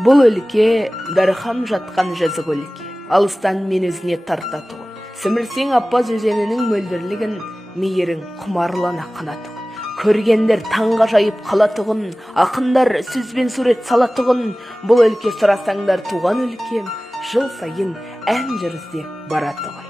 Бұл өлке дархан жатқан жазық өлке. Алыстан мен өзіне тартатуын. Сімірсең Аппаз өзенінің мөлдірлігін, мейірің құмарлана қанатуын. Көргендер таңға жайып қалатұғын, ақындар сөзбен сурет салатұғын. Бұл өлке сұрасаңдар туған өлкем, жыл сайын ән жыр іздеп баратұғын.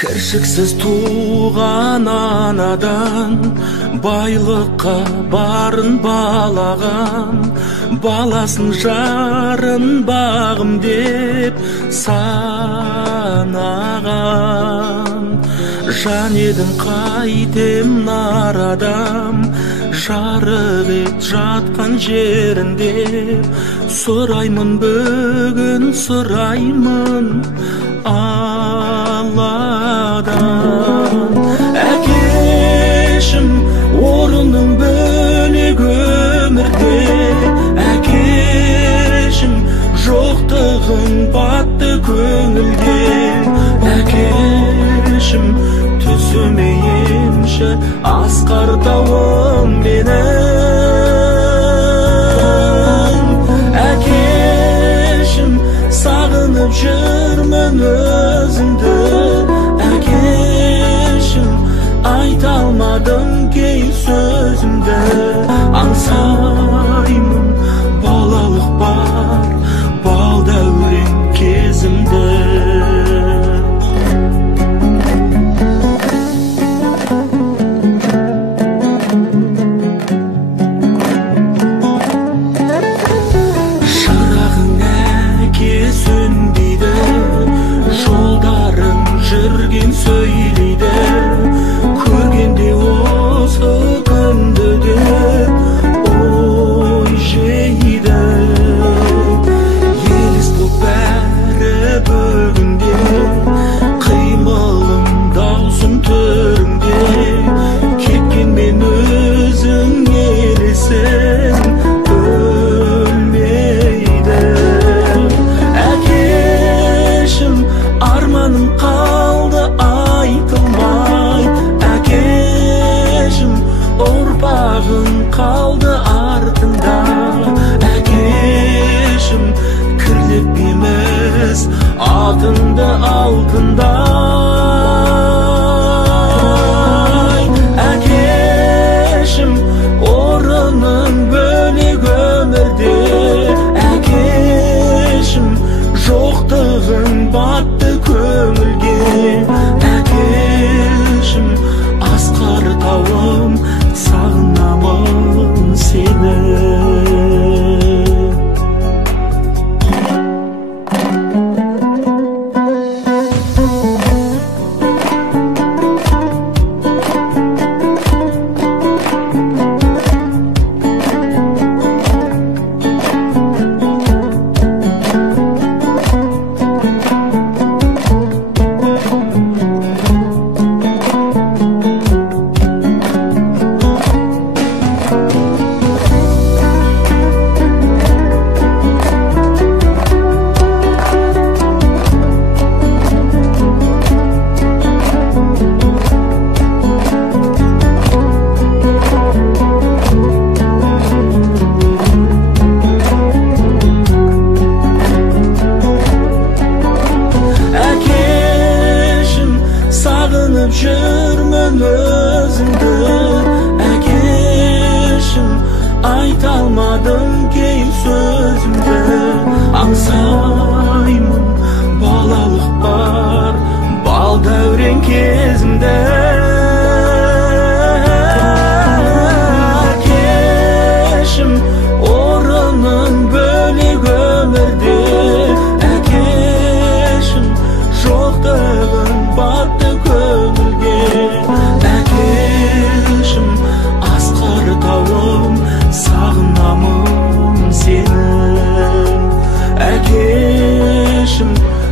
Кіршіксіз туған анадан байлыққа барын балаған, баласын жарын бағым деп санаған. Жан едің қайтем нарадам, жарық ет жатқан жерінде. Сұраймын бүгін, сұраймын Алладан. Әкешім, орының бөлек өмірде. Әкешім, жоқтығын батты көңілге. Әкешім, түсімейінші асқар тауым менің. Әкешім, сағынып жүрмін өзіңді. Әкешім, айта алмадым кей сөзімді. Аңсаймын балалық бар, бал дәурен кезімді. Көргенде осы күнді де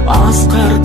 асқар